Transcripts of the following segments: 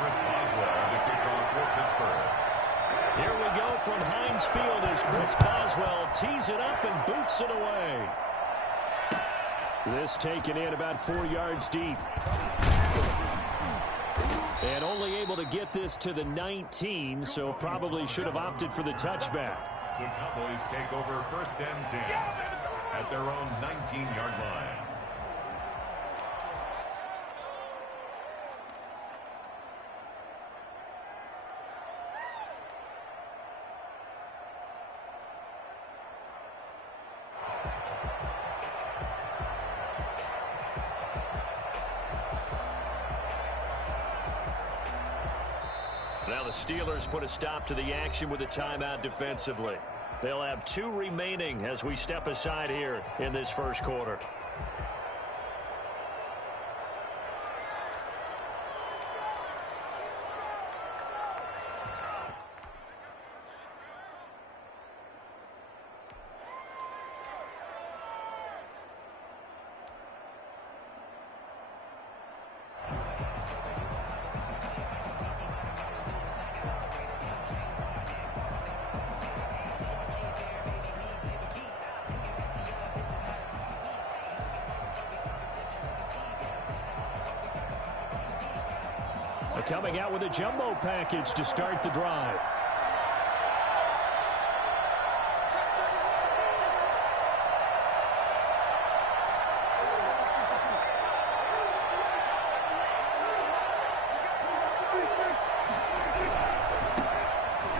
Chris Boswell to kick off for Pittsburgh. Here we go from Heinz Field as Chris Boswell tees it up and boots it away. This taken in about 4 yards deep. And only able to get this to the 19, so probably should have opted for the touchback. The Cowboys take over 1st and 10 at their own 19-yard line. Now the Steelers put a stop to the action with a timeout defensively. They'll have 2 remaining as we step aside here in this first quarter. Coming out with a jumbo package to start the drive.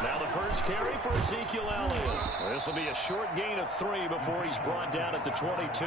Now the first carry for Ezekiel Elliott. This will be a short gain of 3 before he's brought down at the 22.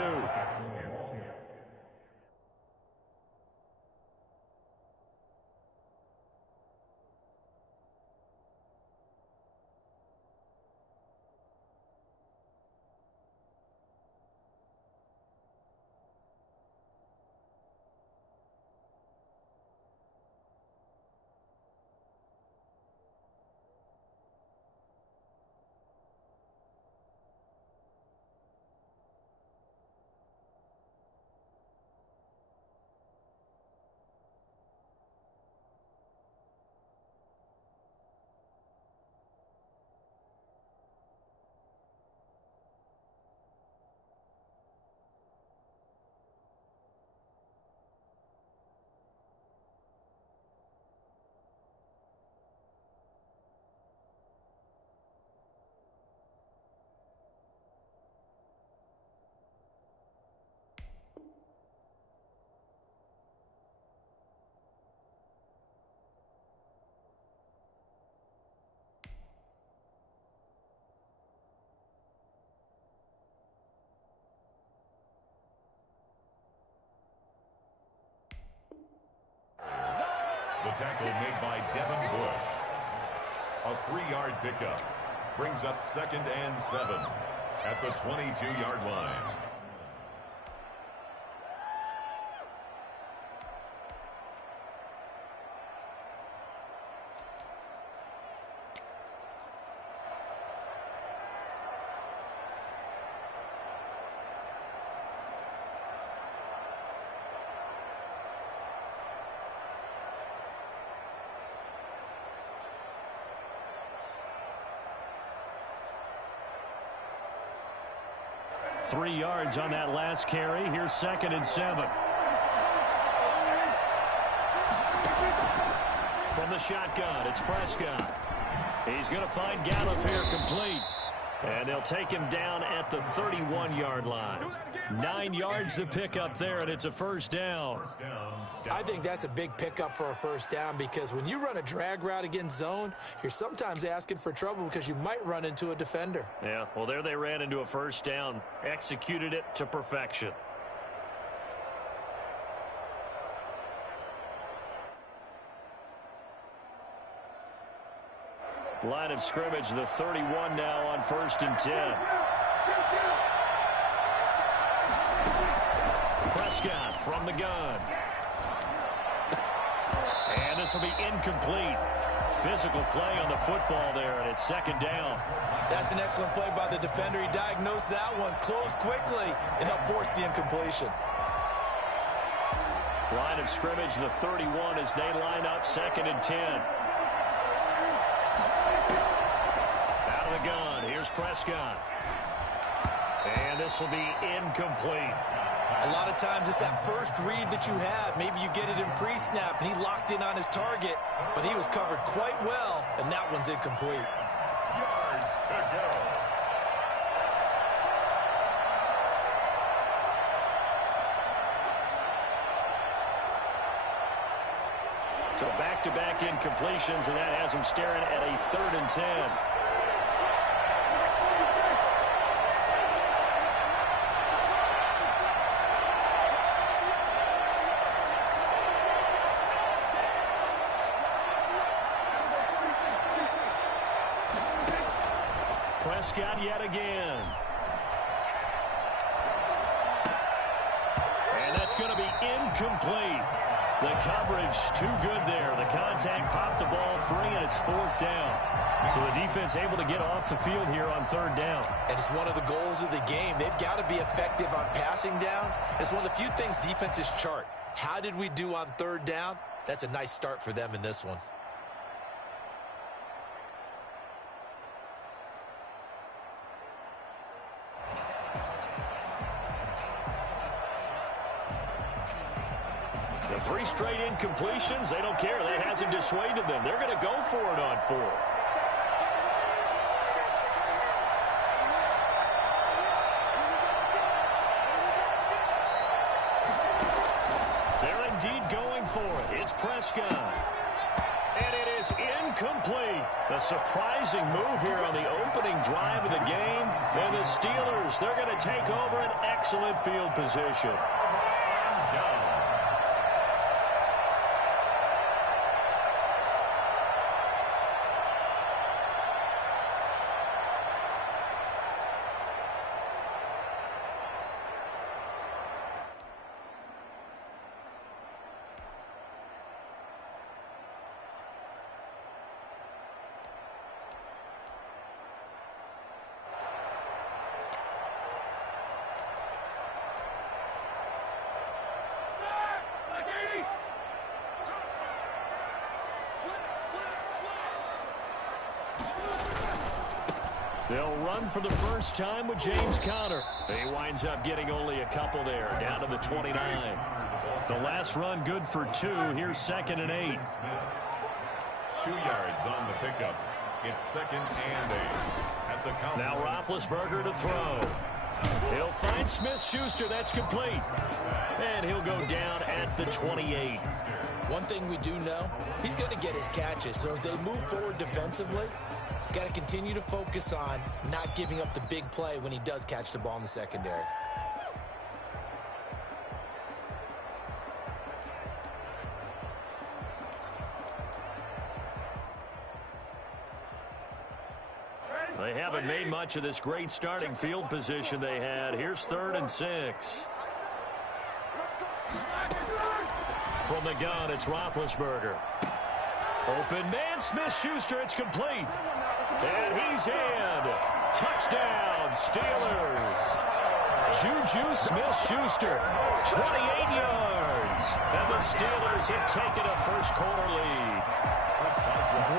The tackle made by Devin Bush. A 3-yard pickup brings up 2nd and 7 at the 22-yard line. Three yards on that last carry. Here's 2nd and 7. From the shotgun, it's Prescott. He's going to find Gallup here complete. And they'll take him down at the 31-yard line. 9 yards to pick up there, and it's a first down. I think that's a big pickup for a first down because when you run a drag route against zone, you're sometimes asking for trouble because you might run into a defender. Yeah, well, there they ran into a first down. Executed it to perfection. Line of scrimmage, the 31 now on 1st and 10. Prescott from the gun. And this will be incomplete. Physical play on the football there, and it's 2nd down. That's an excellent play by the defender. He diagnosed that one, closed quickly, and helped force the incompletion. Line of scrimmage, the 31 as they line up 2nd and 10. Out of the gun, here's Prescott. And this will be incomplete. A lot of times it's that first read that you have. Maybe you get it in pre-snap, and he locked in on his target, but he was covered quite well, and that one's incomplete. Yards to go. So back-to-back incompletions, and that has him staring at a 3rd and 10. Prescott yet again. And that's going to be incomplete. The coverage too good there. The contact popped the ball free, and it's 4th down. So the defense able to get off the field here on 3rd down. And it's one of the goals of the game. They've got to be effective on passing downs. It's one of the few things defenses chart. How did we do on 3rd down? That's a nice start for them in this one. The 3 straight incompletions, they don't care. That hasn't dissuaded them. They're going to go for it on 4th. They're indeed going for it. It's Prescott. And it is incomplete. A surprising move here on the opening drive of the game. And the Steelers, they're going to take over an excellent field position. They'll run for the first time with James Conner. He winds up getting only a couple there, down to the 29. The last run good for 2. Here's 2nd and 8. 2 yards on the pickup. It's 2nd and 8. At the count. Now Roethlisberger to throw. He'll find Smith-Schuster. That's complete. And he'll go down at the 28. One thing we do know, he's going to get his catches. So as they move forward defensively, got to continue to focus on not giving up the big play when he does catch the ball in the secondary. They haven't made much of this great starting field position they had. Here's 3rd and 6. From the gun, it's Roethlisberger. Open man, Smith-Schuster, it's complete. And he's in. Touchdown, Steelers. Juju Smith-Schuster, 28 yards. And the Steelers have taken a first-quarter lead.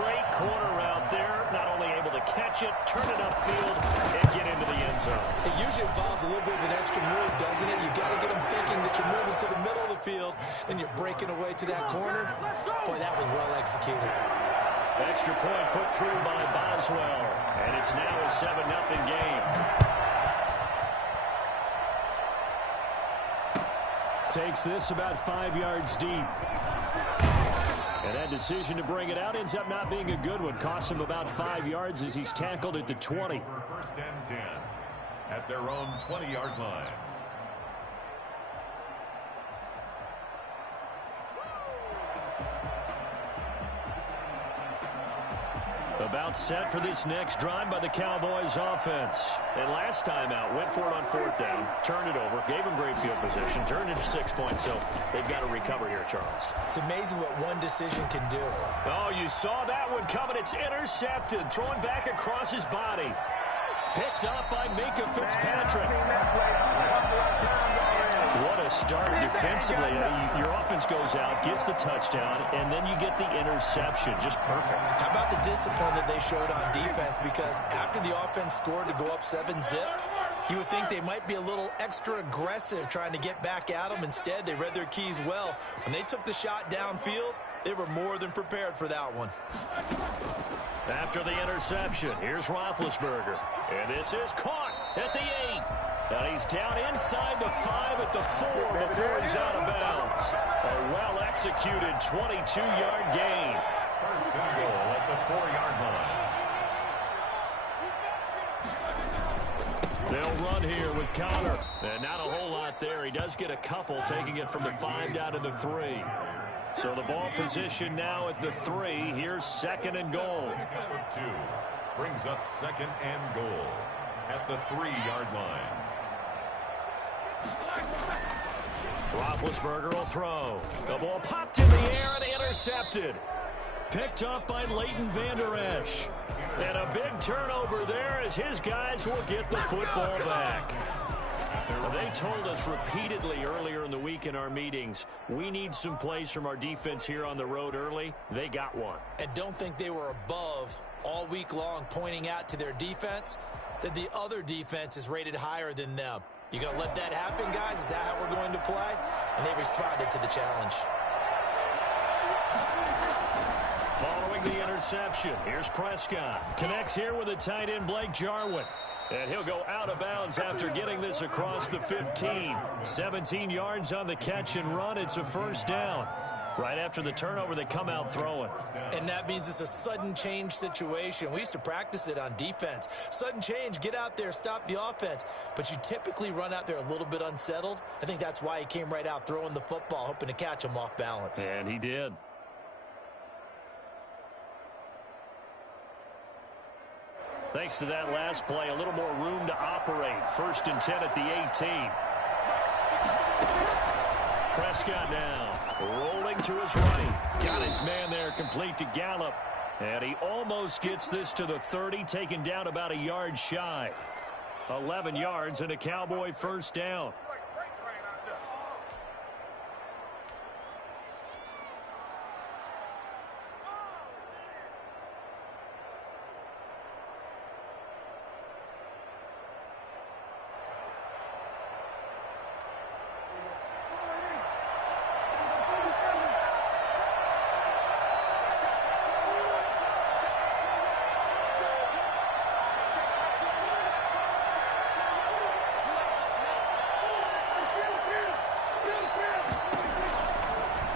Great corner out there. Not only able to catch it, turn it upfield, and get into the end zone. It usually involves a little bit of an extra move, doesn't it? You've got to get them thinking that you're moving to the middle of the field, and you're breaking away to that corner. Boy, that was well executed. Extra point put through by Boswell. And it's now a 7-0 game. Takes this about 5 yards deep. And that decision to bring it out ends up not being a good one. Costs him about 5 yards as he's tackled at the 20. First and 10 at their own 20-yard line. About set for this next drive by the Cowboys offense. And last time out, went for it on 4th down, turned it over, gave him great field position, turned into 6 points, so they've got to recover here, Charles. It's amazing what one decision can do. Oh, you saw that one coming. It's intercepted, throwing back across his body. Picked up by Minkah Fitzpatrick. What a start defensively. Your offense goes out, gets the touchdown, and then you get the interception. Just perfect. How about the discipline that they showed on defense? Because after the offense scored to go up 7-zip, you would think they might be a little extra aggressive trying to get back at them. Instead, they read their keys well. When they took the shot downfield, they were more than prepared for that one. After the interception, here's Roethlisberger. And this is caught at the 8. And he's down inside the 5 at the 4 before he's out of bounds. A well-executed 22-yard gain. First and goal at the 4-yard line. They'll run here with Connor. And not a whole lot there. He does get a couple, taking it from the 5 down to the 3. So the ball position now at the 3. Here's second and goal. Pickup of 2 brings up second and goal at the 3-yard line. Roethlisberger will throw. The ball popped in the air and intercepted. Picked up by Leighton Vander Esch. And a big turnover there as his guys will get the football back. They told us repeatedly earlier in the week in our meetings, we need some plays from our defense here on the road early. They got one. And don't think they were above all week long pointing out to their defense that the other defense is rated higher than them. You going to let that happen, guys? Is that how we're going to play? And they responded to the challenge. Following the interception, here's Prescott. Connects here with the tight end Blake Jarwin. And he'll go out of bounds after getting this across the 15. 17 yards on the catch and run. It's a first down. Right after the turnover, they come out throwing. And that means it's a sudden change situation. We used to practice it on defense. Sudden change, get out there, stop the offense. But you typically run out there a little bit unsettled. I think that's why he came right out throwing the football, hoping to catch him off balance. And he did. Thanks to that last play, a little more room to operate. First and 10 at the 18. Prescott now rolling to his right. Got his man there, complete to Gallup. And he almost gets this to the 30, taken down about a yard shy. 11 yards and a Cowboy first down.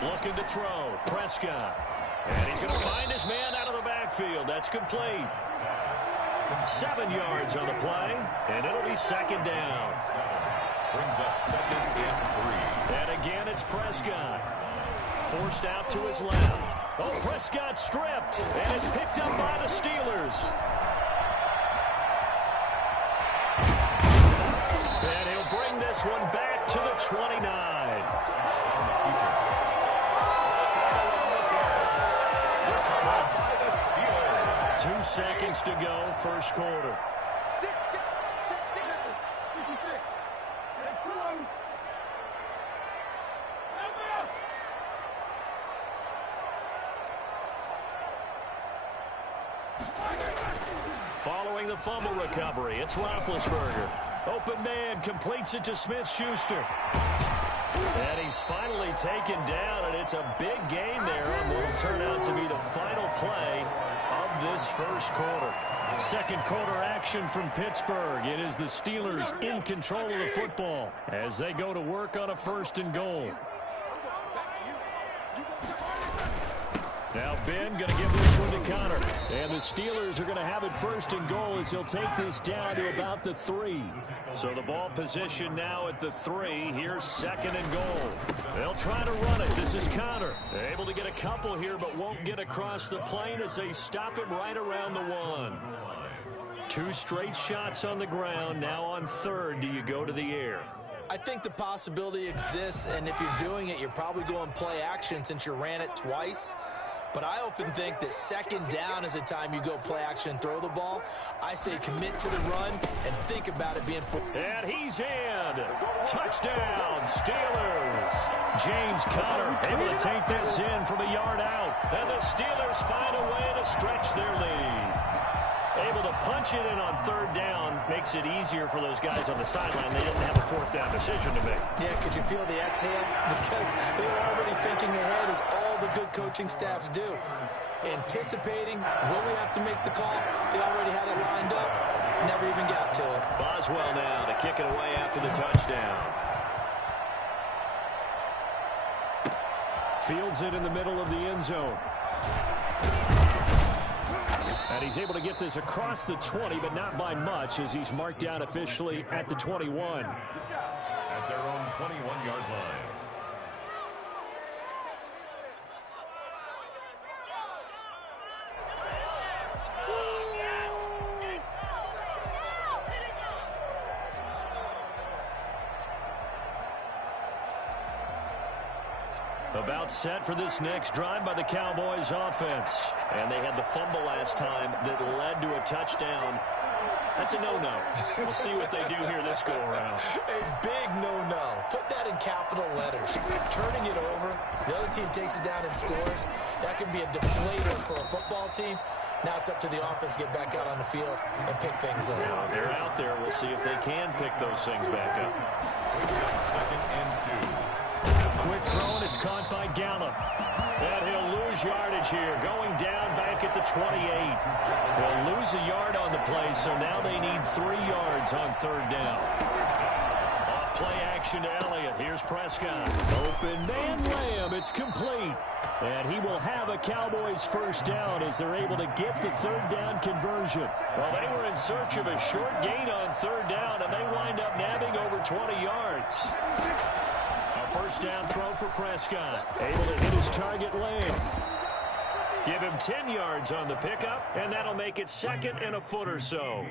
Looking to throw. Prescott. And he's going to find his man out of the backfield. That's complete. 7 yards on the play. And it'll be second down. Brings up second and 3. And again, it's Prescott. Forced out to his left. Oh, Prescott stripped. And it's picked up by the Steelers. And he'll bring this one back to the 29. 2 seconds to go, first quarter. Following the fumble recovery, it's Roethlisberger. Open man, completes it to Smith-Schuster. And he's finally taken down, and it's a big gain there on what will turn out to be the final play of this first quarter. Second quarter action from Pittsburgh. It is the Steelers in control of the football as they go to work on a first and goal. Now Ben going to give this one to Connor. And the Steelers are going to have it first and goal as he'll take this down to about the 3. So the ball position now at the 3. Here's second and goal. They'll try to run it. This is Connor. They're able to get a couple here but won't get across the plane as they stop him right around the 1. 2 straight shots on the ground. Now on third, do you go to the air? I think the possibility exists, and if you're doing it, you're probably going play action since you ran it twice. But I often think that second down is the time you go play action and throw the ball. I say commit to the run and think about it being full. And he's in. around. Touchdown, Steelers. James Conner able to take this in from a yard out. And the Steelers find a way to stretch their lead. Able to punch it in on third down makes it easier for those guys on the sideline. They didn't have a fourth down decision to make. Yeah, could you feel the exhale? Because they were already thinking ahead, as all the good coaching staffs do. Anticipating, will we have to make the call? They already had it lined up. Never even got to it. Boswell now to kick it away after the touchdown. Fields it in the middle of the end zone. And he's able to get this across the 20, but not by much, as he's marked down officially at the 21. At their own 21-yard line. About set for this next drive by the Cowboys offense. And they had the fumble last time that led to a touchdown. That's a no-no. We'll see what they do here this go-around. A big no-no. Put that in capital letters. Turning it over, the other team takes it down and scores. That can be a deflator for a football team. Now it's up to the offense to get back out on the field and pick things up. Yeah, they're out there. We'll see if they can pick those things back up. Second and 2. Quick throw, and it's caught by Gallup. And he'll lose yardage here, going down back at the 28. He'll lose a yard on the play, so now they need 3 yards on third down. Off play action to Elliott. Here's Prescott. Open man Lamb. It's complete. And he will have a Cowboys first down as they're able to get the third down conversion. Well, they were in search of a short gain on third down, and they wind up nabbing over 20 yards. First down throw for Prescott. Able to hit his target, Lamb. Give him 10 yards on the pickup, and that'll make it second and a foot or so.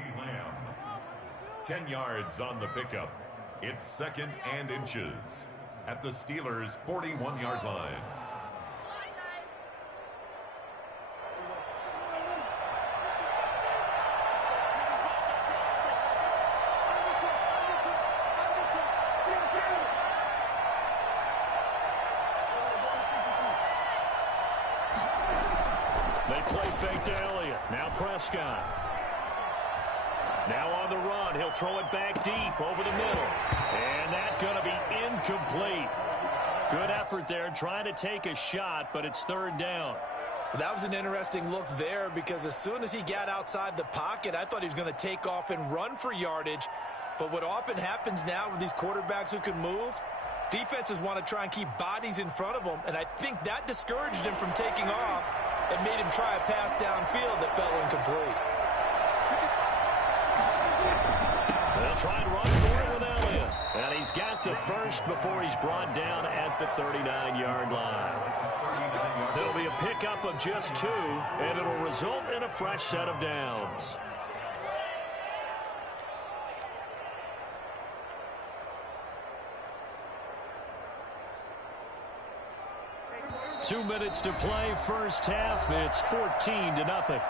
10 yards on the pickup. It's second and inches at the Steelers' 41-yard line. Fake to Elliott. Now Prescott. Now on the run. He'll throw it back deep over the middle. And that's going to be incomplete. Good effort there trying to take a shot, but it's third down. That was an interesting look there, because as soon as he got outside the pocket, I thought he was going to take off and run for yardage. But what often happens now with these quarterbacks who can move, defenses want to try and keep bodies in front of them, and I think that discouraged him from taking off and made him try a pass downfield that fell incomplete. They'll try and run for it with Elliott. And he's got the first before he's brought down at the 39-yard line. It'll be a pickup of just 2, and it'll result in a fresh set of downs. Two minutes to play, first half. It's 14-0.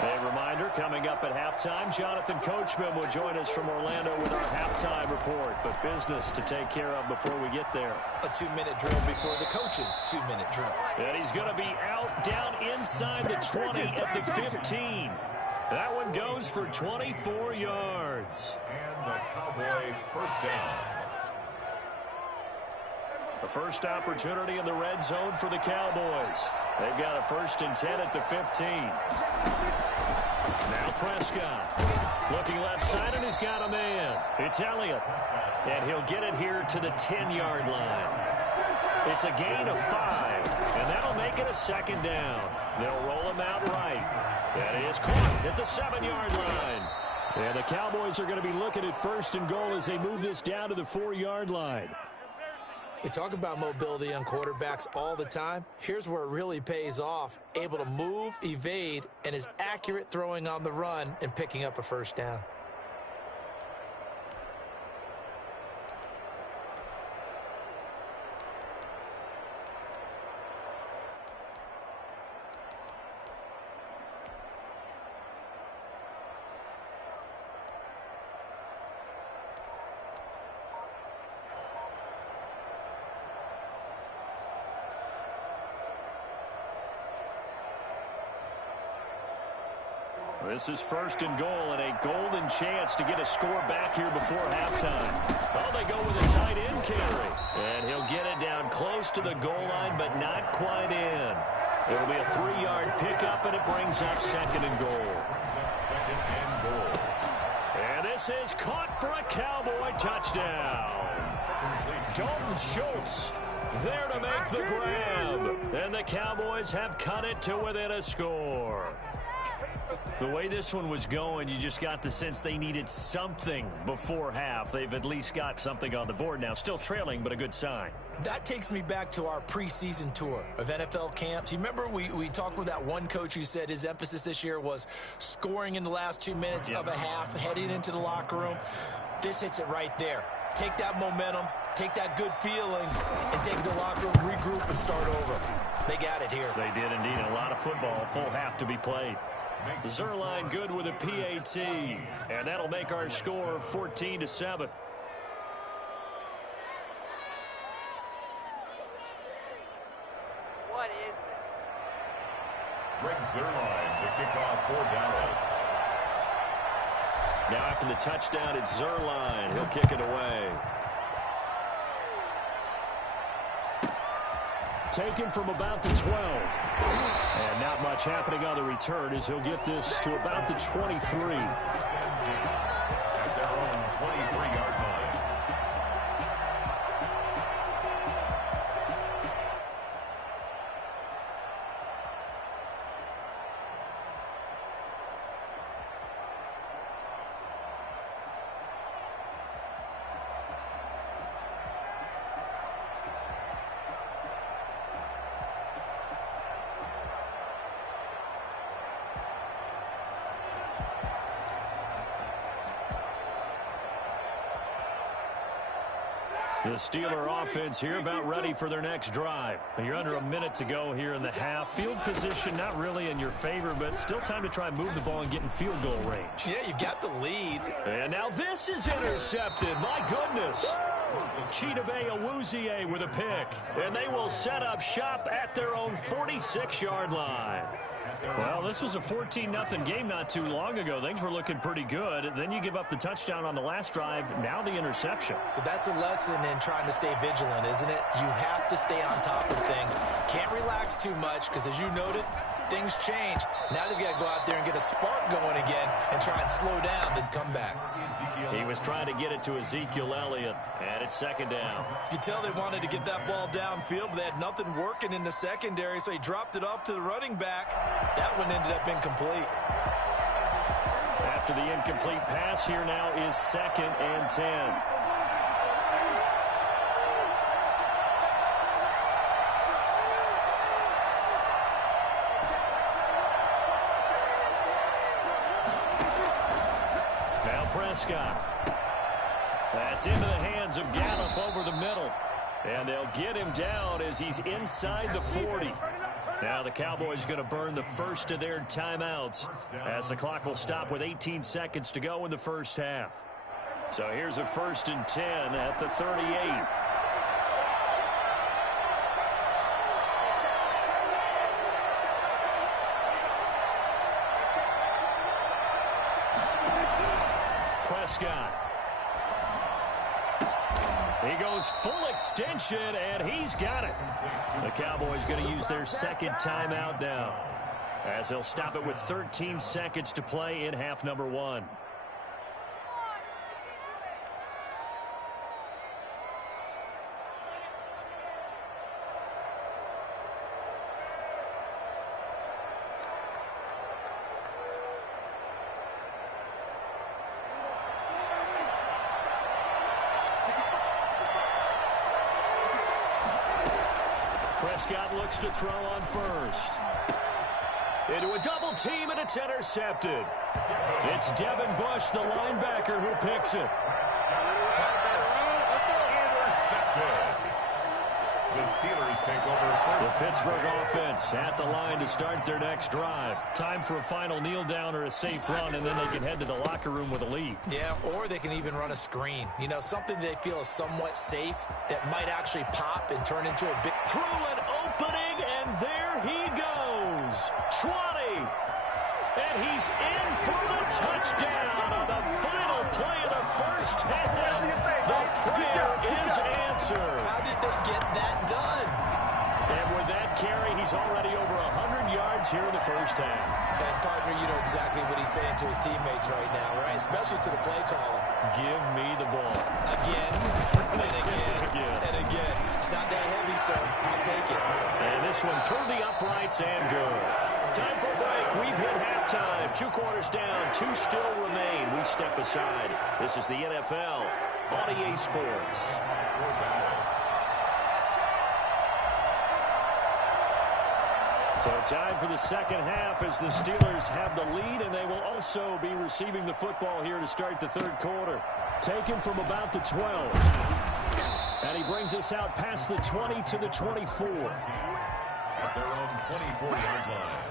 A reminder, coming up at halftime, Jonathan Coachman will join us from Orlando with our halftime report. But business to take care of before we get there. A 2-minute drill before the coach's 2-minute drill. And he's going to be out down inside the 20 at the 15. That one goes for 24 yards. And the Cowboy first down. The first opportunity in the red zone for the Cowboys. They've got a 1st and 10 at the 15. Now Prescott. Looking left side, and he's got a man. It's Elliott. And he'll get it here to the 10-yard line. It's a gain of 5, and that'll make it a second down. They'll roll him out right. That is caught at the 7-yard line. And the Cowboys are going to be looking at 1st and goal as they move this down to the 4-yard line. We talk about mobility on quarterbacks all the time. Here's where it really pays off. Able to move, evade, and is accurate throwing on the run and picking up a first down. This is first and goal and a golden chance to get a score back here before halftime. Oh, they go with a tight end carry. And he'll get it down close to the goal line, but not quite in. It'll be a 3-yard pickup, and it brings up second and goal. And this is caught for a Cowboy touchdown. Dalton Schultz there to make the grab. And the Cowboys have cut it to within a score. The way this one was going, you just got the sense they needed something before half. They've at least got something on the board now. Still trailing, but a good sign. That takes me back to our preseason tour of NFL camps. You remember we talked with that one coach who said his emphasis this year was scoring in the last 2 minutes of a half, heading into the locker room. This hits it right there. Take that momentum, take that good feeling, and take the locker room, regroup, and start over. They got it here. They did indeed. A lot of football, a full half to be played. Zuerlein good with a PAT, and that'll make our score 14-7. What is this? Greg Zuerlein to kick off for Dallas. Now after the touchdown, it's Zuerlein. He'll kick it away. Taken from about the 12. And not much happening on the return as he'll get this to about the 23. At their own 23-yard line. The Steeler offense here about ready for their next drive. You're under a minute to go here in the half. Field position not really in your favor, but still time to try and move the ball and get in field goal range. Yeah, you've got the lead. And now this is intercepted. My goodness. Chidobe Awuzie with a pick. And they will set up shop at their own 46-yard line. Well, this was a 14-0 game not too long ago. Things were looking pretty good. Then you give up the touchdown on the last drive. Now the interception. So that's a lesson in trying to stay vigilant, isn't it? You have to stay on top of things. Can't relax too much because, as you noted, things change. Now they've got to go out there and get a spark going again and try and slow down this comeback. He was trying to get it to Ezekiel Elliott, and it's second down. You can tell they wanted to get that ball downfield, but they had nothing working in the secondary, so he dropped it off to the running back. That one ended up incomplete. After the incomplete pass, here now is 2nd and 10. Prescott. That's into the hands of Gallup over the middle. And they'll get him down as he's inside the 40. Now the Cowboys going to burn the first of their timeouts as the clock will stop with 18 seconds to go in the first half. So here's a 1st and 10 at the 38. Prescott. He goes full extension, and he's got it. The Cowboys going to use their second timeout now as they'll stop it with 13 seconds to play in half number 1. Prescott looks to throw on first. Into a double team, and it's intercepted. It's Devin Bush, the linebacker, who picks it. The Steelers take over. The Pittsburgh offense at the line to start their next drive. Time for a final kneel down or a safe run, and then they can head to the locker room with a lead. Yeah, or they can even run a screen. You know, something they feel is somewhat safe that might actually pop and turn into a big... Through an opening, and there he goes. 20, And he's in for the touchdown on the final play of the first half. The prayer is answered. How did they get that done? And with that carry, he's already over 100 yards here in the first half. And, partner, you know exactly what he's saying to his teammates right now, right? Especially to the play caller. Give me the ball. Again, and again, and again. It's not that heavy, sir. I'll take it. And this one through the uprights and good. Time for a break. We've hit halftime. 2 quarters down. 2 still remain. We step aside. This is the NFL on EA Sports. So time for the second half as the Steelers have the lead, and they will also be receiving the football here to start the third quarter. Taken from about the 12. And he brings us out past the 20 to the 24. At their own 24-yard line.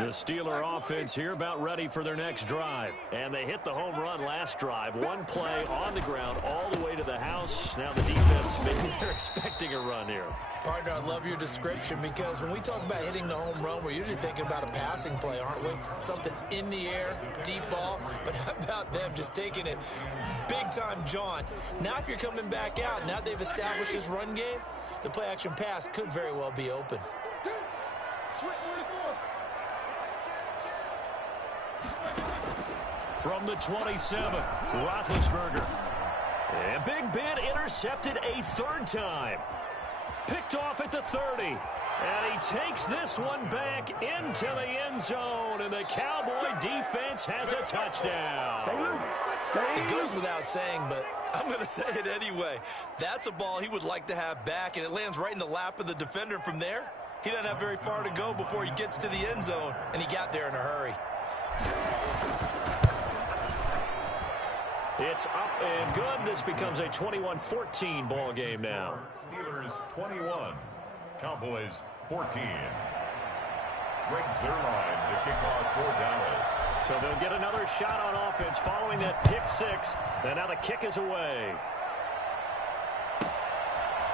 The Steeler offense here about ready for their next drive. And they hit the home run last drive. One play on the ground all the way to the house. Now the defense, maybe they're expecting a run here. Partner, I love your description because when we talk about hitting the home run, we're usually thinking about a passing play, aren't we? Something in the air, deep ball. But how about them just taking it big-time John? Now if you're coming back out, now they've established this run game, the play-action pass could very well be open. From the 27, Roethlisberger. And Big Ben intercepted a third time. Picked off at the 30. And he takes this one back into the end zone. And the Cowboy defense has a touchdown. It goes without saying, but I'm going to say it anyway. That's a ball he would like to have back, and it lands right in the lap of the defender. From there, he doesn't have very far to go before he gets to the end zone, and he got there in a hurry. It's up and good. This becomes a 21-14 ball game now. Steelers 21, Cowboys 14. Greg Zuerlein to kick off for Dallas. So they'll get another shot on offense following that pick six. And now the kick is away.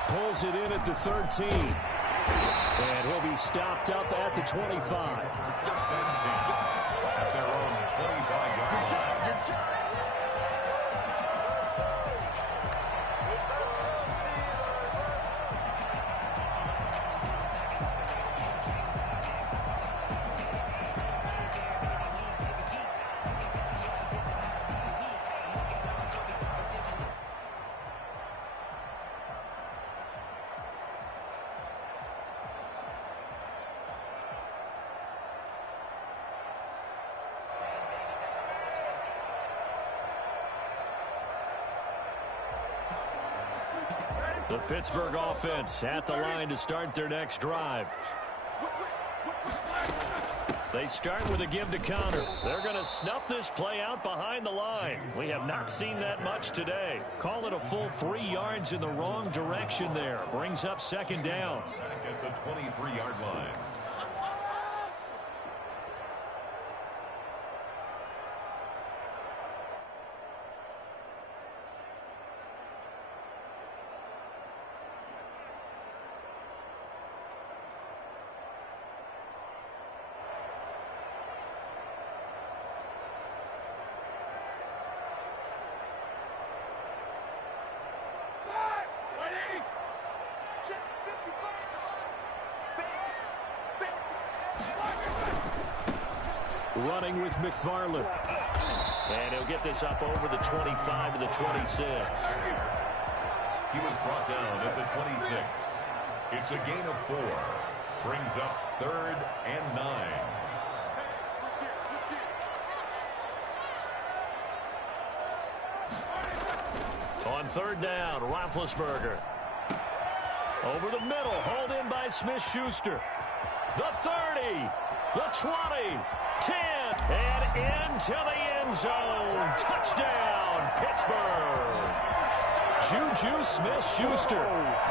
Pulls it in at the 13. And he'll be stopped up at the 25. At their own 25-yard line. The Pittsburgh offense at the line to start their next drive. They start with a give to counter. They're going to snuff this play out behind the line. We have not seen that much today. Call it a full 3 yards in the wrong direction there. Brings up second down. At the 23-yard line. Running with McFarland. And he'll get this up over the 25 to the 26. He was brought down at the 26. It's a gain of 4. Brings up 3rd and 9. On 3rd down, Roethlisberger. Over the middle, hauled in by Smith-Schuster. The 30, the 20, 10, and into the end zone. Touchdown, Pittsburgh. Juju Smith-Schuster.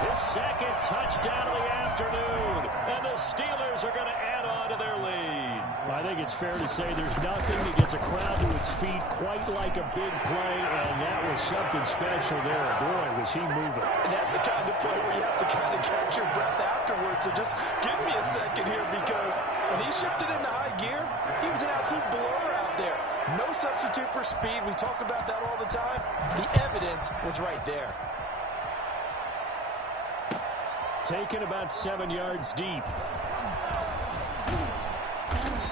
His second touchdown of the afternoon. And the Steelers are going to add on to their lead. I think it's fair to say there's nothing that gets a crowd to its feet quite like a big play, and that was something special there. Boy, was he moving. And that's the kind of play where you have to kind of catch your breath afterwards. So just give me a second here, because when he shifted into high gear, he was an absolute blur out there. No substitute for speed. We talk about that all the time. The evidence was right there. Taken about 7 yards deep.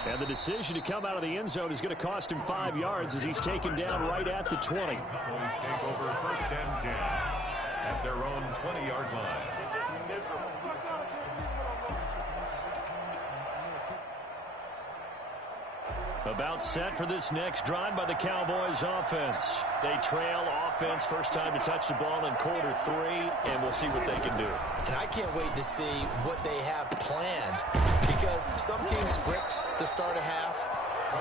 And the decision to come out of the end zone is going to cost him 5 yards as he's taken down right at the 20. Police take over first and 10 at their own 20-yard line. About set for this next drive by the Cowboys offense. They trail offense, first time to touch the ball in quarter 3, and we'll see what they can do. And I can't wait to see what they have planned, because some teams script to start a half.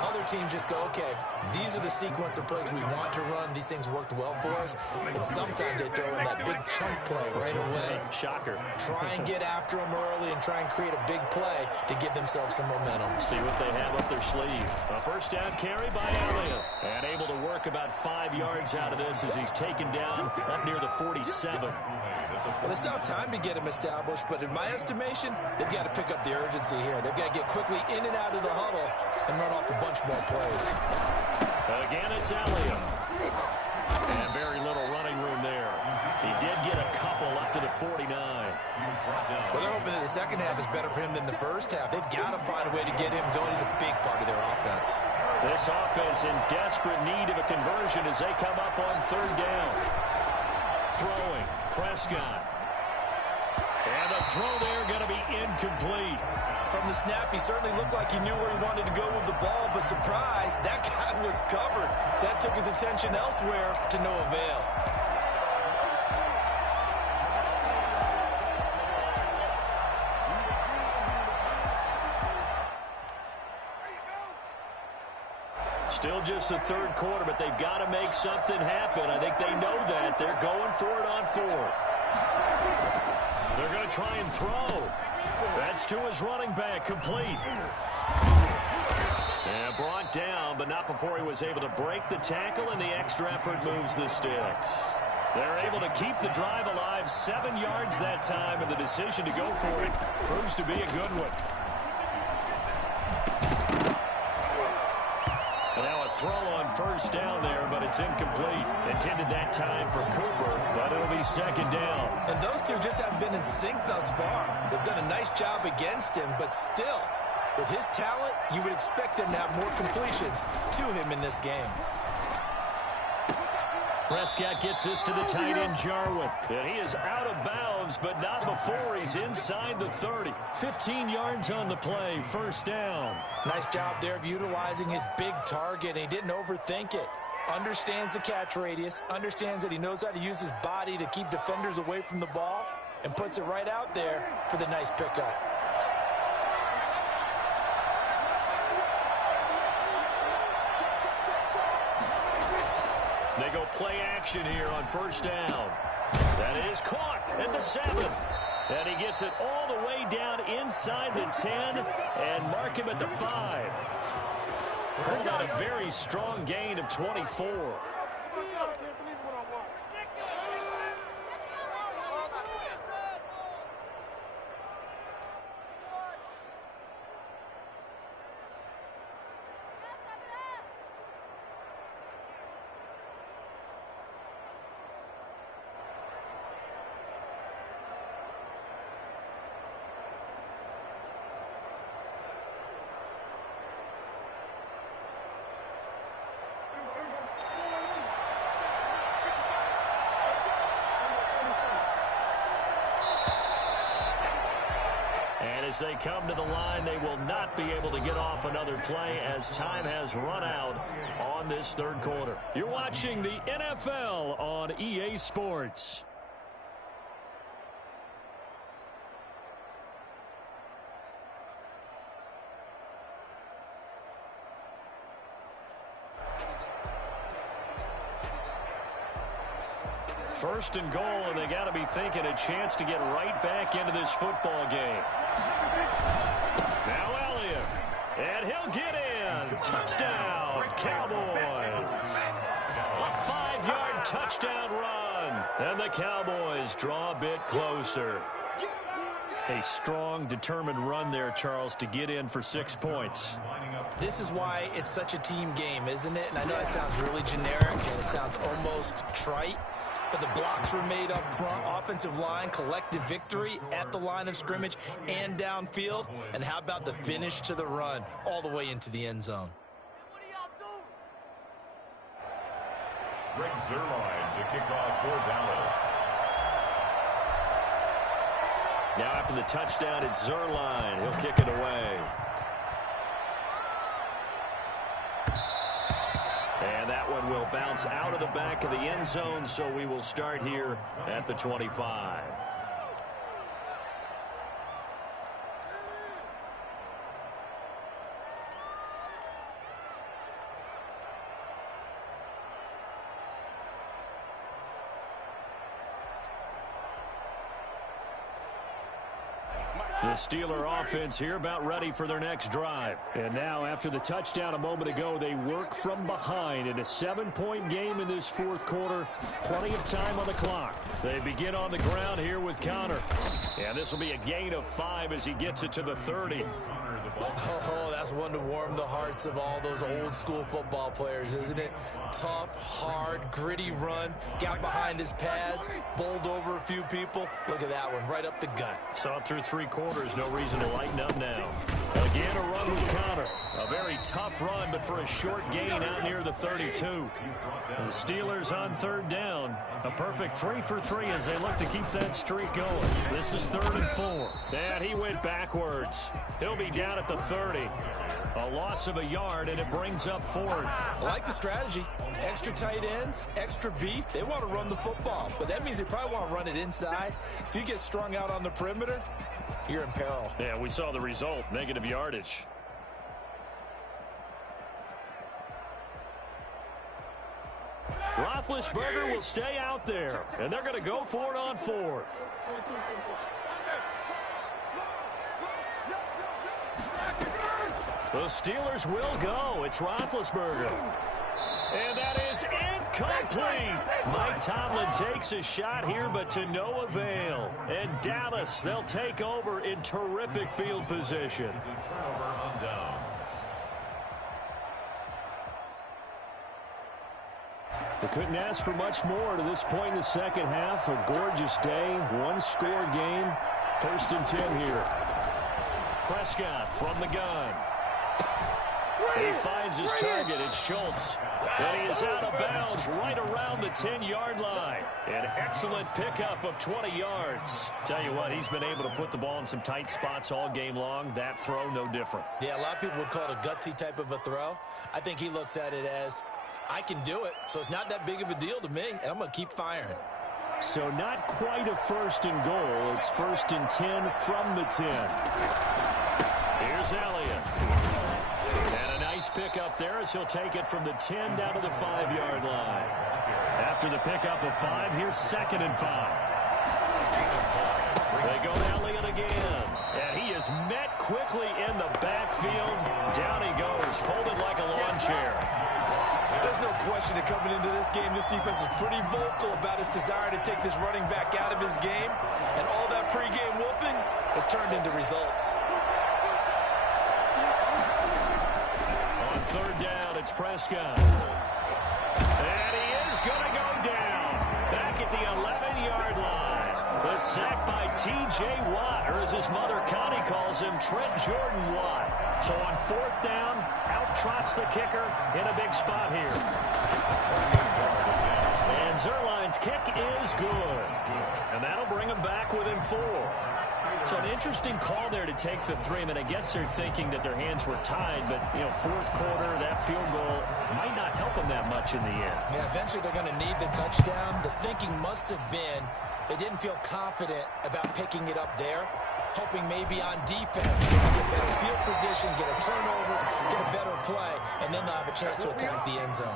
Other teams just go, okay, these are the sequence of plays we want to run. These things worked well for us. And sometimes they throw in that big chunk play right away. Shocker. Try and get after them early and try and create a big play to give themselves some momentum. See what they have up their sleeve. A first down carry by Elliott. And able to work about 5 yards out of this as he's taken down up near the 47. Well, they still have time to get him established, but in my estimation, they've got to pick up the urgency here. They've got to get quickly in and out of the huddle and run off a bunch more plays. Again, it's Elliott. And very little running room there. He did get a couple up to the 49. Well, they're hoping that the second half is better for him than the first half. They've got to find a way to get him going. He's a big part of their offense. This offense in desperate need of a conversion as they come up on third down. Throwing, Prescott. And a throw there going to be incomplete. From the snap, he certainly looked like he knew where he wanted to go with the ball, but surprise, that guy was covered. So that took his attention elsewhere to no avail. Still just the third quarter, but they've got to make something happen. I think they know that. They're going for it on fourth. They're going to try and throw. That's to his running back, complete. And brought down, but not before he was able to break the tackle, and the extra effort moves the sticks. They're able to keep the drive alive, 7 yards that time, and the decision to go for it proves to be a good one. And now a throw on first down there, but it's incomplete. Intended that time for Cooper, but it'll be second down. And those two just haven't been in sync thus far. They've done a nice job against him, but still, with his talent, you would expect them to have more completions to him in this game. Prescott gets this to the tight end, Jarwin. And he is out of bounds, but not before he's inside the 30. 15 yards on the play, first down. Nice job there of utilizing his big target, and he didn't overthink it. Understands the catch radius, understands that he knows how to use his body to keep defenders away from the ball, and puts it right out there for the nice pickup. They go play action here on first down. That is caught at the 7. And he gets it all the way down inside the 10 and mark him at the 5. Pulled out a very strong gain of 24. As they come to the line, they will not be able to get off another play as time has run out on this third quarter. You're watching the NFL on EA Sports. First and goal, and they got to be thinking a chance to get right back into this football game. Now Elliott, and he'll get in. Touchdown, Cowboys. A 5-yard touchdown run, and the Cowboys draw a bit closer. A strong, determined run there, Charles, to get in for 6 points. This is why it's such a team game, isn't it? And I know it sounds really generic and it sounds almost trite, but the blocks were made up front, offensive line, collective victory at the line of scrimmage and downfield. And how about the finish to the run all the way into the end zone? Greg Zuerlein to kick off for Dallas. Now after the touchdown, it's Zuerlein. He'll kick it away. And that one will bounce out of the back of the end zone, so we will start here at the 25. The Steeler offense here about ready for their next drive. And now after the touchdown a moment ago, they work from behind in a 7-point game in this fourth quarter. Plenty of time on the clock. They begin on the ground here with Connor. And this will be a gain of 5 as he gets it to the 30. Oh, that's one to warm the hearts of all those old school football players, isn't it? Tough, hard, gritty run. Got behind his pads, bowled over a few people. Look at that one, right up the gut. Saw it through 3 quarters. No reason to lighten up now. Again, a run with Connor. A very tough run, but for a short gain out near the 32. The Steelers on 3rd down. A perfect 3 for 3 as they look to keep that streak going. This is 3rd and 4. And he went backwards. He'll be down at the 30. A loss of a yard, and it brings up 4th. I like the strategy. Extra tight ends, extra beef. They want to run the football, but that means they probably want to run it inside. If you get strung out on the perimeter, you're in peril. Yeah, we saw the result, negative yardage. Roethlisberger will stay out there, and they're going to go for it on 4th. The Steelers will go. It's Roethlisberger. And that is incomplete. Mike Tomlin takes a shot here, but to no avail. And Dallas, they'll take over in terrific field position. They couldn't ask for much more to this point in the second half. A gorgeous day, 1-score game. 1st and 10 here. Prescott from the gun. He finds his target. It's Schultz. And he is out of bounds right around the 10-yard line. An excellent pickup of 20 yards. Tell you what, he's been able to put the ball in some tight spots all game long. That throw, no different. Yeah, a lot of people would call it a gutsy type of a throw. I think he looks at it as, I can do it, so it's not that big of a deal to me, and I'm going to keep firing. So not quite a 1st and goal. It's 1st and 10 from the 10. Here's Elliott. And a nice pickup there as he'll take it from the 10 down to the 5-yard line. After the pickup of 5, here's 2nd and 5. They go to Elliott again. And he is met quickly in the backfield. Down he goes, folded like a lawn chair. There's no question that coming into this game, this defense was pretty vocal about its desire to take this running back out of his game. And all that pregame wolfing has turned into results. On 3rd down, it's Prescott. And he is going to go down. Back at the 11-yard line. The sack by T.J. Watt, or as his mother Connie calls him, Trent Jordan Watt. So on 4th down, out trots the kicker in a big spot here. And Zuerlein's kick is good. And that'll bring him back within 4. So an interesting call there to take the 3. I mean, I guess they're thinking that their hands were tied, but, you know, 4th quarter, that field goal might not help them that much in the end. Yeah, eventually they're going to need the touchdown. The thinking must have been they didn't feel confident about picking it up there, hoping maybe on defense they can get better field position, get a turnover, get a better play, and then they'll have a chance to attack the end zone.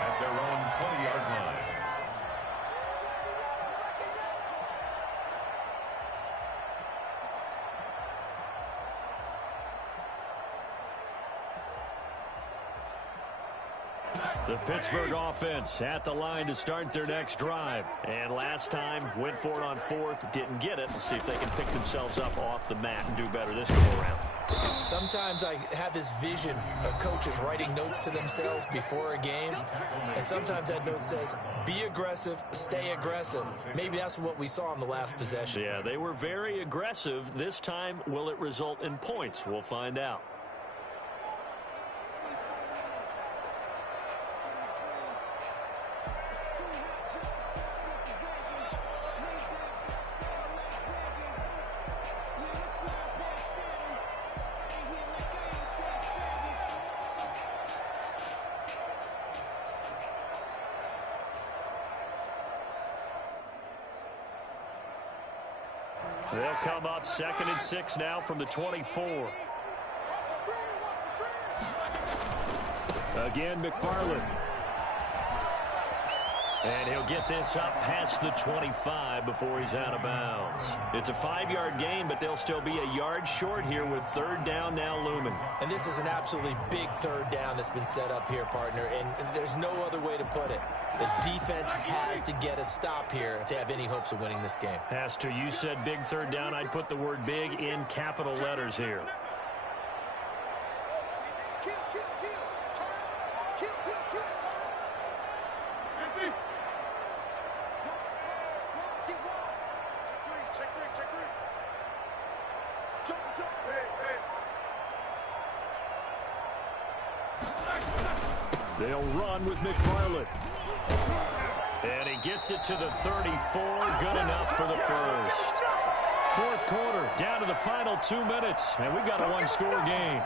at their own 20-yard line. The Pittsburgh offense at the line to start their next drive. And last time, went for it on fourth, didn't get it. We'll see if they can pick themselves up off the mat and do better this go around. Sometimes I have this vision of coaches writing notes to themselves before a game. And sometimes that note says, be aggressive, stay aggressive. Maybe that's what we saw in the last possession. Yeah, they were very aggressive. This time, will it result in points? We'll find out. They'll come up 2nd and 6 now from the 24. Again, McFarland. And he'll get this up past the 25 before he's out of bounds. It's a 5-yard gain, but they'll still be a yard short here with 3rd down now looming. And this is an absolutely big 3rd down that's been set up here, partner, and there's no other way to put it. The defense has to get a stop here if they have any hopes of winning this game. Has to. You said big 3rd down. I'd put the word big in capital letters here. They'll run with McFarland. And he gets it to the 34. Good enough for the first. 4th quarter, down to the final 2 minutes. And we've got a one-score game.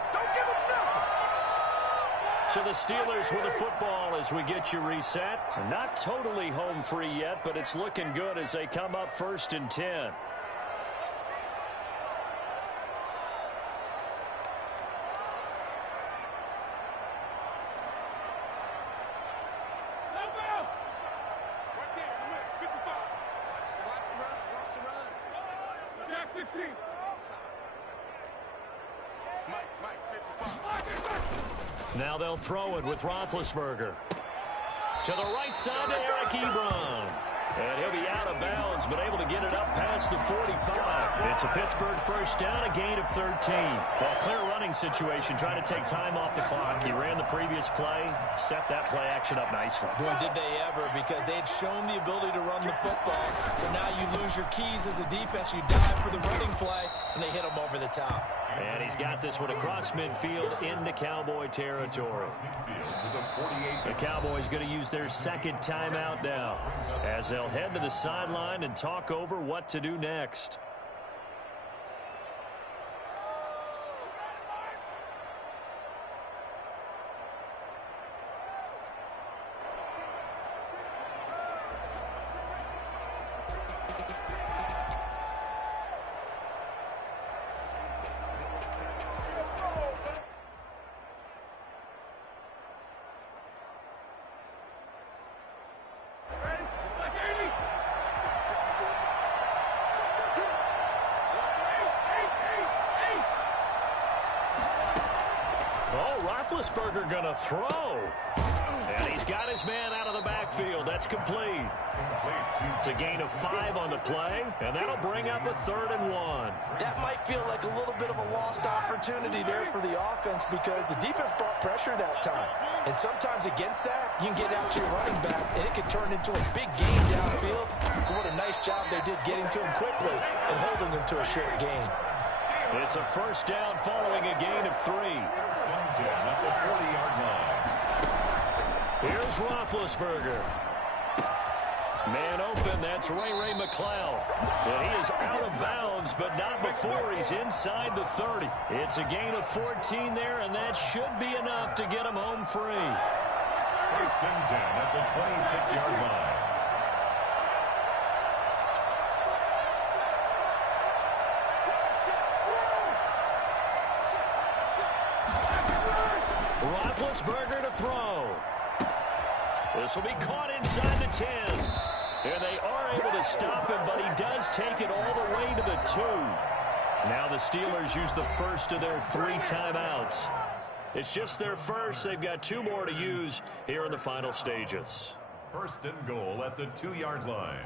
So the Steelers with the football as we get you reset. Not totally home free yet, but it's looking good as they come up 1st and 10. Now they'll throw it with Roethlisberger. To the right side to Eric Ebron. And he'll be out of bounds, but able to get it up past the 45. It's a Pittsburgh first down, a gain of 13. Well, clear running situation, trying to take time off the clock. He ran the previous play, set that play action up nicely. Boy, did they ever, because they had shown the ability to run the football. So now you lose your keys as a defense. You dive for the running play, and they hit him over the top. And he's got this one across midfield into Cowboy territory. The Cowboys going to use their 2nd timeout now as they'll head to the sideline and talk over what to do next. Roethlisberger going to throw. And he's got his man out of the backfield. That's complete. It's a gain of 5 on the play, and that'll bring up a 3rd and 1. That might feel like a little bit of a lost opportunity there for the offense because the defense brought pressure that time. And sometimes against that, you can get out to your running back, and it can turn into a big game downfield. What a nice job they did getting to him quickly and holding him to a short gain. It's a first down following a gain of 3. At the 40-yard line. Here's Roethlisberger. Man open, that's Ray McCloud. And he is out of bounds, but not before he's inside the 30. It's a gain of 14 there, and that should be enough to get him home free. First and 10 at the 26-yard line. Roethlisberger to throw. This will be caught inside the 10. And they are able to stop him, but he does take it all the way to the 2. Now the Steelers use the first of their 3 timeouts. It's just their first. They've got 2 more to use here in the final stages. First and goal at the 2-yard line.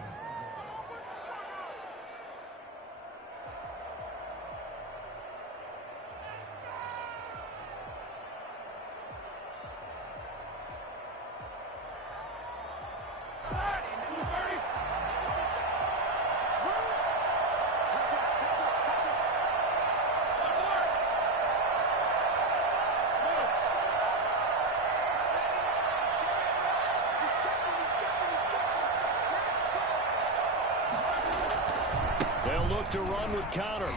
They'll look to run with Connor.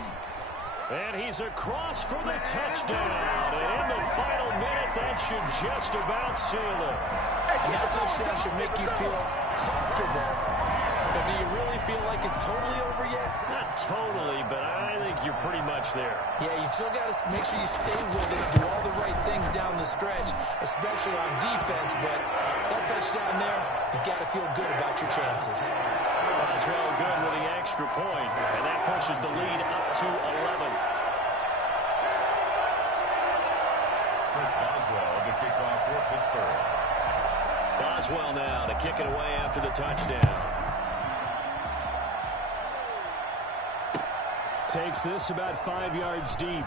And he's across for the touchdown. And in the final minute, that should just about seal it. And that touchdown should make you feel comfortable. But do you really feel like it's totally over yet? Not totally, but I think you're pretty much there. Yeah, you still got to make sure you stay with it, do all the right things down the stretch, especially on defense. But that touchdown there, you've got to feel good about your chances. Boswell good with the extra point, and that pushes the lead up to 11. Chris Boswell to kick off for Pittsburgh. Boswell now to kick it away after the touchdown. Takes this about 5 yards deep.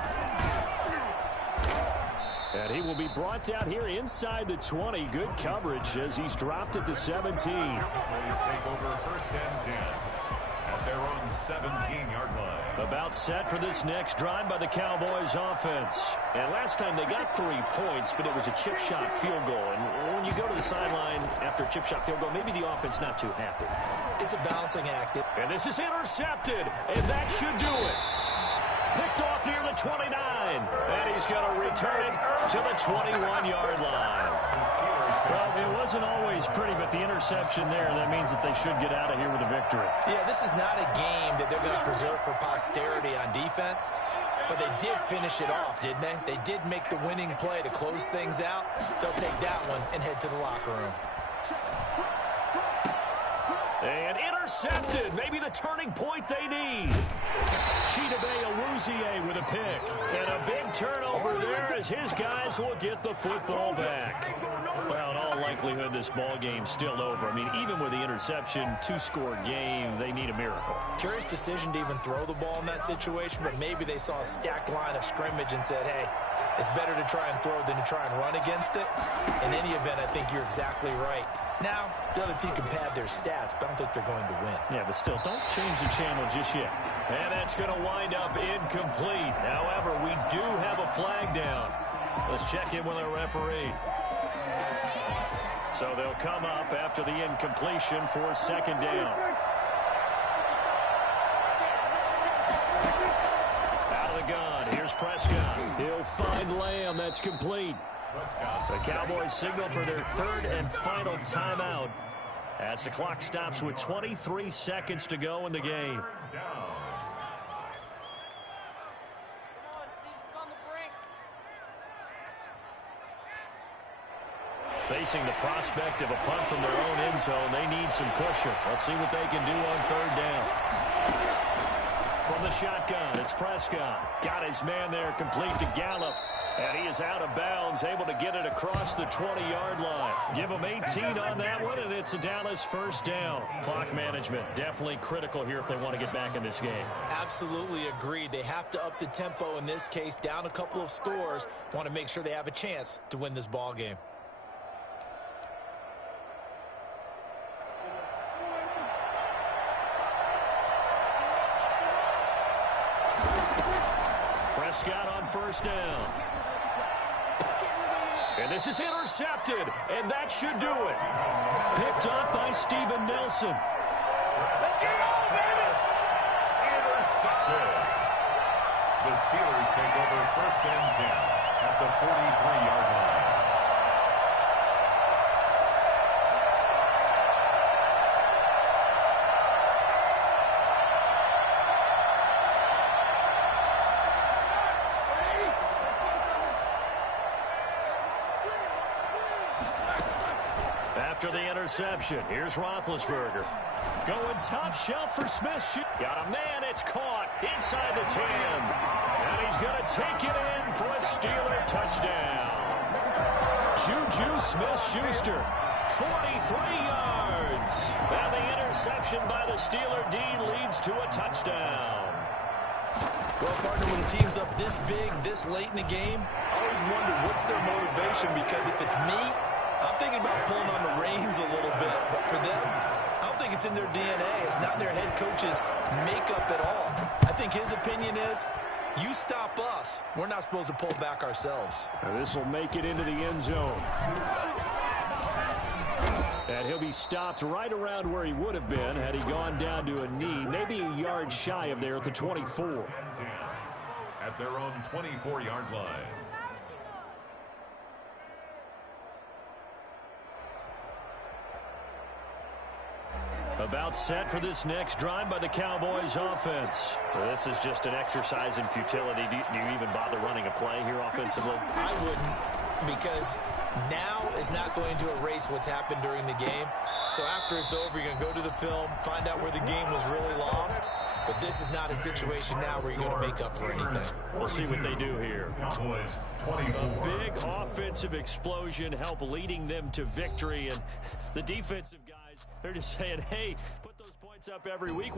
And he will be brought down here inside the 20. Good coverage as he's dropped at the 17. Please take over first and 10 at their own 17-yard line. About set for this next drive by the Cowboys offense. And last time they got 3 points, but it was a chip shot field goal. And when you go to the sideline after a chip shot field goal, maybe the offense not too happy. It's a balancing act. And this is intercepted, and that should do it. Picked off near the 29, and he's going to return it to the 21-yard line. Well, it wasn't always pretty, but the interception there, that means that they should get out of here with a victory. Yeah, this is not a game that they're going to preserve for posterity on defense, but they did finish it off, didn't they? They did make the winning play to close things out. They'll take that one and head to the locker room. And intercepted. Maybe the turning point they need. Chidobe Awuzie with a pick. And a big turnover there as his guys will get the football back. Well, in all likelihood, this ball game's still over. I mean, even with the interception, 2-score game, they need a miracle. Curious decision to even throw the ball in that situation, but maybe they saw a stacked line of scrimmage and said, hey, it's better to try and throw than to try and run against it. In any event, I think you're exactly right. Now, the other team can pad their stats, but I don't think they're going to win. Yeah, but still, don't change the channel just yet. And that's going to wind up incomplete. However, we do have a flag down. Let's check in with our referee. So they'll come up after the incompletion for second down. Out of the gun, here's Prescott. He'll find Lamb. That's complete. The Cowboys signal for their third and final timeout as the clock stops with 23 seconds to go in the game. Facing the prospect of a punt from their own end zone, they need some cushion. Let's see what they can do on third down. From the shotgun, it's Prescott. Got his man there complete to Gallup. And he is out of bounds, able to get it across the 20-yard line. Give him 18 on that one, and it's a Dallas first down. Clock management, definitely critical here if they want to get back in this game. Absolutely agreed. They have to up the tempo in this case, down a couple of scores. Want to make sure they have a chance to win this ball game. Prescott on first down. And this is intercepted, and that should do it. Picked up by Steven Nelson. Intercepted. The Steelers take over first and 10 at the 43-yard line. after the interception. Here's Roethlisberger. Going top shelf for Smith. Got a man. It's caught inside the 10. And he's going to take it in for a Steeler touchdown. Juju Smith-Schuster, 43 yards. And the interception by the Steeler D leads to a touchdown. Well, partner, when a team's up this big, this late in the game, I always wonder what's their motivation, because if it's me, I'm thinking about pulling on the reins a little bit. But for them, I don't think it's in their DNA. It's not in their head coach's makeup at all. I think his opinion is, you stop us, we're not supposed to pull back ourselves. This will make it into the end zone. And he'll be stopped right around where he would have been had he gone down to a knee, maybe a yard shy of there at the 24. At their own 24-yard line. About set for this next drive by the Cowboys offense. This is just an exercise in futility. Do you even bother running a play here offensively? I wouldn't, because now is not going to erase what's happened during the game. So after it's over, you're going to go to the film, find out where the game was really lost. But this is not a situation now where you're going to make up for anything. We'll see what they do here. A big offensive explosion help leading them to victory. And the defensive guys, they're just saying, hey, put those points up every week.